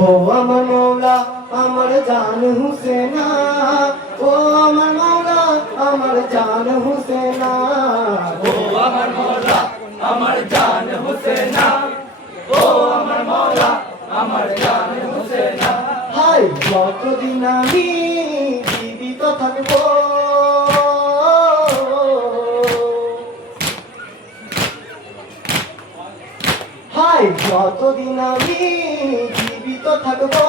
ও আমার মৌলা আমার জান হুসেনা, ও আমার মৌলা আমার জান হুসেনা, ও আমার মৌলা আমার জান হুসেনা, ও আমার মৌলা আমার জান হুসেনা। হায় যতদিন আমি জীবিত থাকবো, হায় যতদিন আমি জীবিত থাকবো,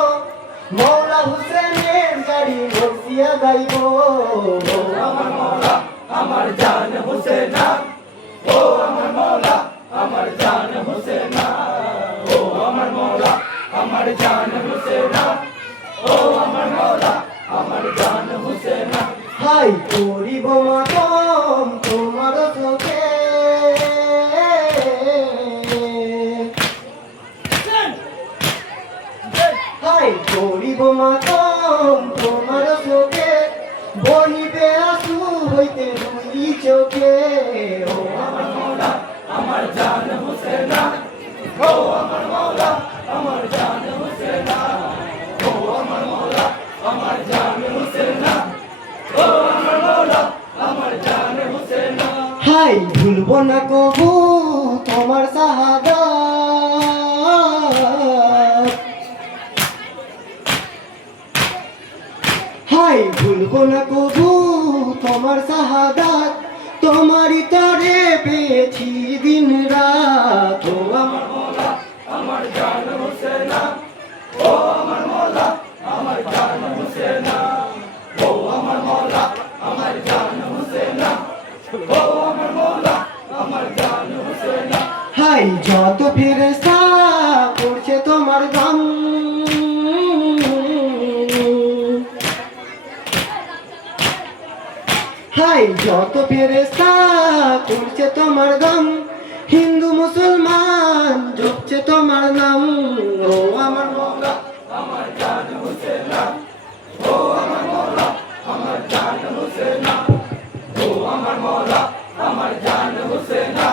মৌলা হুসেনের গাড়ি বসিয়া গাইব। ও আমার মৌলা আমার জান হুসেনা, ও আমার মৌলা আমার জান হুসেনা, ও আমার মৌলা আমার জান হুসেনা, ও আমার মৌলা আমার জান হুসেনা। হাই করিব মাতম তোমার চোখে, হাই করিব মাতম তোমার চোখে, বহিবে আসু হইতে দুই চোখে। ও আমার মৌলা আমার জান হুসেনা, ও আমার মৌলা আমার জান হুসেনা, ও আমার মৌলা আমার জান হুসেনা, ও আমার মৌলা আমার জান হুসেনা। হাই ভুলব না কবু তোমার শাহাদাত, হাই ভুলব না কবু তোমার শাহাদাত, তোমারই তরে পেয়েছি দিন রাত। ও আমার মৌলা আমার জান হুসেনা, ও আমার মৌলা আমার জান হুসেনা, ও আমার মৌলা আমার জান হুসেনা, ও আমার মৌলা আমার জান হুসেনা। হাই যত ফেরেশতা করছে তোমার গান, হাই যত ফেরেশতা করছে তোমার গান, হিন্দু মুসলমান জপছে তোমার নাম। ও আমার মৌলা আমার জান হুসেনা, ও আমার মৌলা আমার জান হুসেনা, ও আমার মৌলা আমার জান হুসেনা,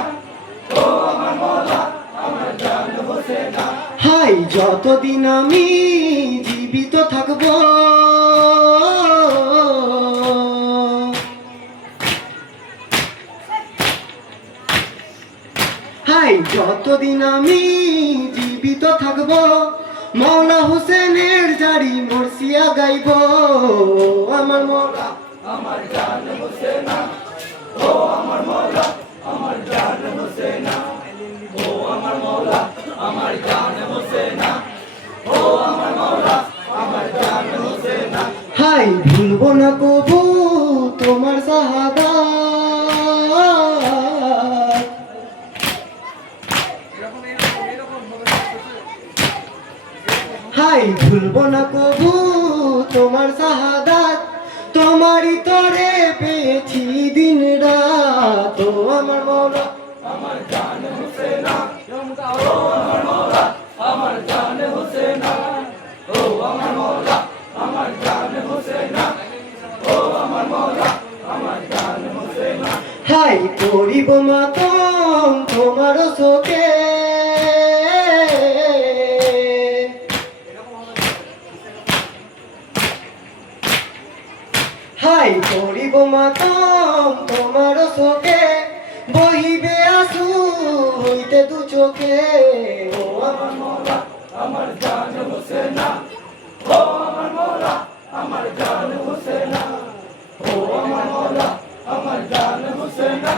ও আমার মৌলা আমার জান হুসেনা। হাই যতদিন আমি জীবিত থাকবো, হাই যতদিন আমি জীবিত থাকবো, মৌলা হুসেনের জারি মরসিয়া গাইব। আমার মৌলা আমার জান হুসেনা, ও আমার মৌলা আমার জান হুসেনা, ও আমার মৌলা আমার জান হুসেনা, ও আমার মৌলা আমার জান হুসেনা। হাই ভুলব না কবু তোমার শাহাদাত, হাই ভুলব না কবু তোমার শাহাদাত, তোমারই তরে পেয়েছি দিন রাত। ও আমার মৌলা আমার জান হুসেনা, ও আমার মৌলা আমার জান হুসেনা, ও আমার মৌলা আমার জান হুসেনা, ও আমার মৌলা আমার জান হুসেনা। হাই করিব মাতম তোমার শোকে, হাই করিব মাতম তোমার শোকে, বহিবে আসু হইতে দু চোখে। ও আমার মৌলা আমার জান হুসেনা, ও আমার মৌলা আমার জান হুসেনা, ও আমার মৌলা আমার জান হুসেনা।